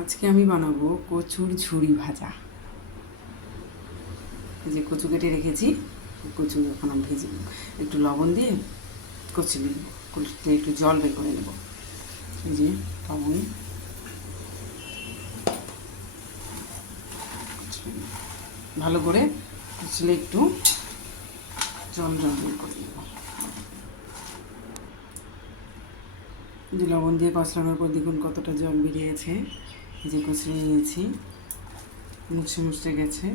আজকে আমি বানাবো কচুর ঝুড়ি ভাজা। যে কচু কেটে রেখেছি, কচু এখন ভেজে। একটু লবণ দিয়ে কচু কচুতে একটু জল বের করে নেব। এই যে লবণ। ভালো করে কচুলে একটু জল জল বের করে নেব। যে লবণ দিয়ে কচলানোর পর দেখুন কতটা জল বেরিয়েছে। যে কচলে নিয়েছি। মুছে মুছতে গেছে।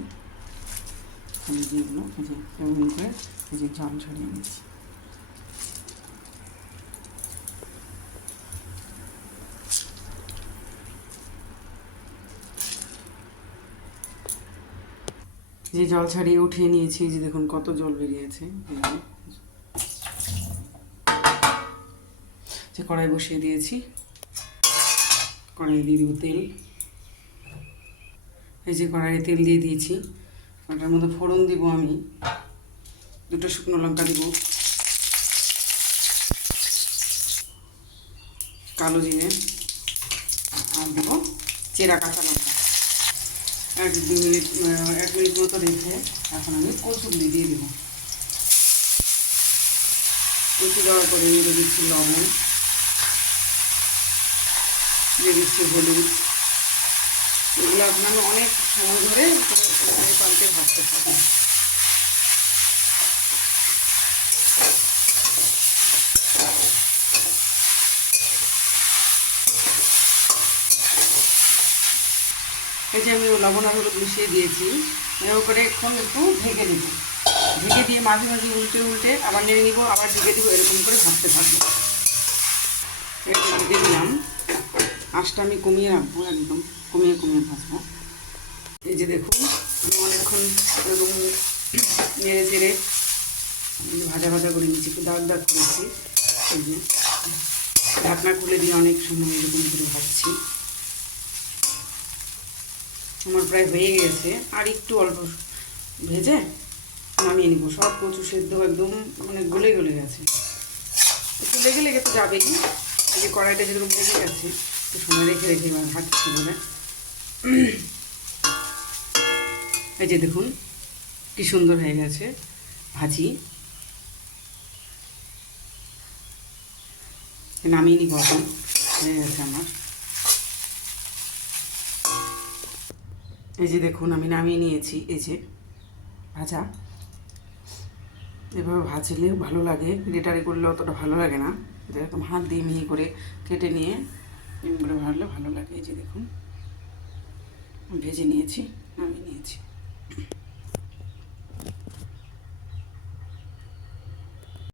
আমি যেগুলো যে এমন করে এই যে জল ঝরিয়ে নিয়েছি যে জল ছাড়িয়ে উঠিয়ে নিয়েছি যে দেখুন কত জল বেরিয়েছে যে কড়াই বসিয়ে দিয়েছি। কড়াই দিয়ে দেবো তেল। এই যে কড়াইয়ে তেল দিয়ে দিয়েছি। ওটার মধ্যে ফোড়ন দিব আমি। দুটো শুকনো লঙ্কা দিব। কালো জিরে। আর দেবো চেরা কাঁচা লঙ্কা। এক দু মিনিট এক মিনিট মতো রেখে এখন আমি কচুগুলি দিয়ে দেবো। কচু দেওয়ার পরে দিয়ে দিচ্ছি লবণ। দিয়ে দিচ্ছি হলুদ। এগুলো আপনার অনেক সময় ধরে পাল্টে ভাজতে হবে এই যে আমি লবণ হলুদ মিশিয়ে দিয়েছি এরকম করে এখন একটু ঢেকে দেব ঢেকে দিয়ে মাঝে মাঝে উল্টে উল্টে আবার নেড়ে নিব, আবার ঢেকে দিব, এরকম করে ভাজতে থাকব। ঢেকে দিলাম। আঁচটা আমি কমিয়ে রাখব, একদম কমিয়ে কমিয়ে ভাজবো। এই যে দেখুন, আমি অনেকক্ষণ এরকম নেড়ে চেড়ে ভাজা ভাজা করে নিচ্ছি একটু দাগ দাগ করেছি। এই যে ঢাকনা খুলে দিয়ে অনেক সময় এরকম করে ভাজছি। আমার প্রায় হয়ে গেছে। আর একটু অল্প ভেজে নামিয়ে নিব। সব কচু সেদ্ধ একদম মানে গলে গলে গেছে। একটু লেগে লেগে তো যাবেই। আগে কড়াইটা যেরকম লেগে গেছে। সময় রেখে রেখে বলে এই যে দেখুন, কি সুন্দর হয়ে গেছে ভাজি। নামিয়ে নিব এখন, হয়ে গেছে আমার। এই যে দেখুন, আমি নামিয়ে নিয়েছি, এই যে ভাজা। এভাবে ভাজলেও ভালো লাগে, গ্রেটারে করলে অতটা ভালো লাগে না। যেরকম হাত দিয়ে মিহি করে কেটে নিয়ে এমনি ভালো ভালো লাগে। এই যে দেখুন ভেজে নিয়েছি নামিয়ে নিয়েছি।